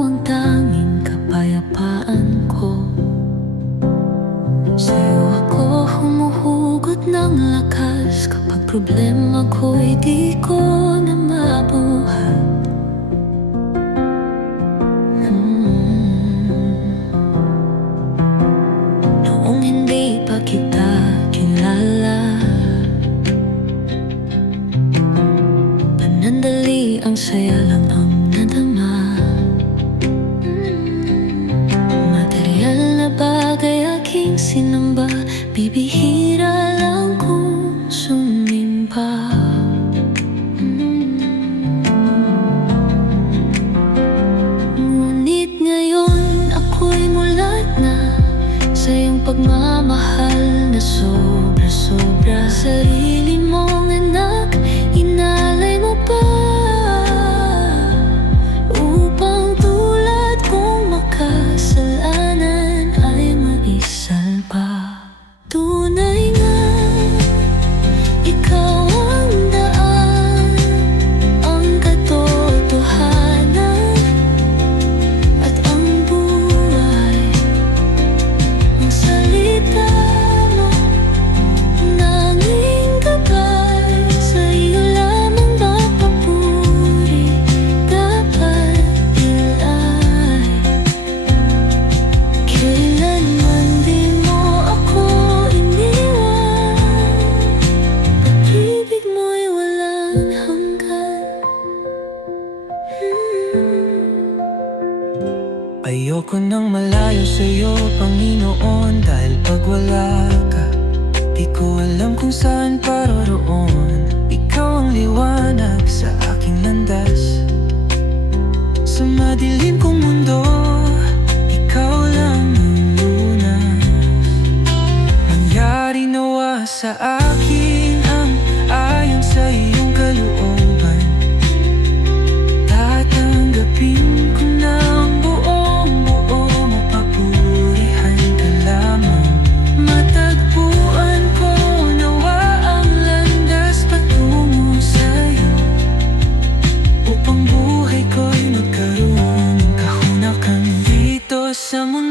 ang tanging kapayapaan ko. Sa'yo ako humuhugot ng lakas kapag problema ko'y di ko na mabuhat. Noong hindi pa kita kilala, panandali ang saya lang ang nadama. Material na bagay aking sinamba, bibihira lang kung sumimpa. Ngunit ngayon ako'y mulat na sa iyong pagmamahal na sobra-sobra. Sarili mong anak, inalay mo pa upang tulad kong makasalanan ay maisalba. Tunay nga, ikaw ang daan, ang katotohanan at ang buhay. Ang salita mo, nanging gabay, sa iyo lamang mapapuri, dapat ilay. Kailanman di mo ako iniwan, pag-ibig mo'y walang hanggan. Ayoko nang malayo sa'yo, Panginoon, dahil pag wala ka, di ko alam kung saan paroroon. Ikaw ang liwanag sa aking landas, sa madilim kong mundo, ikaw lang ang lunas. Mangyari nawa sa akin ang ayon sa iyong kalooban. Tatanggapin ko ng buong buo, mapapurihan ka lamang. Matagpuan ko nawa ang landas patungo sa'yo, upang buhay ko'y magkaroon ng kahunakan dito sa mundo.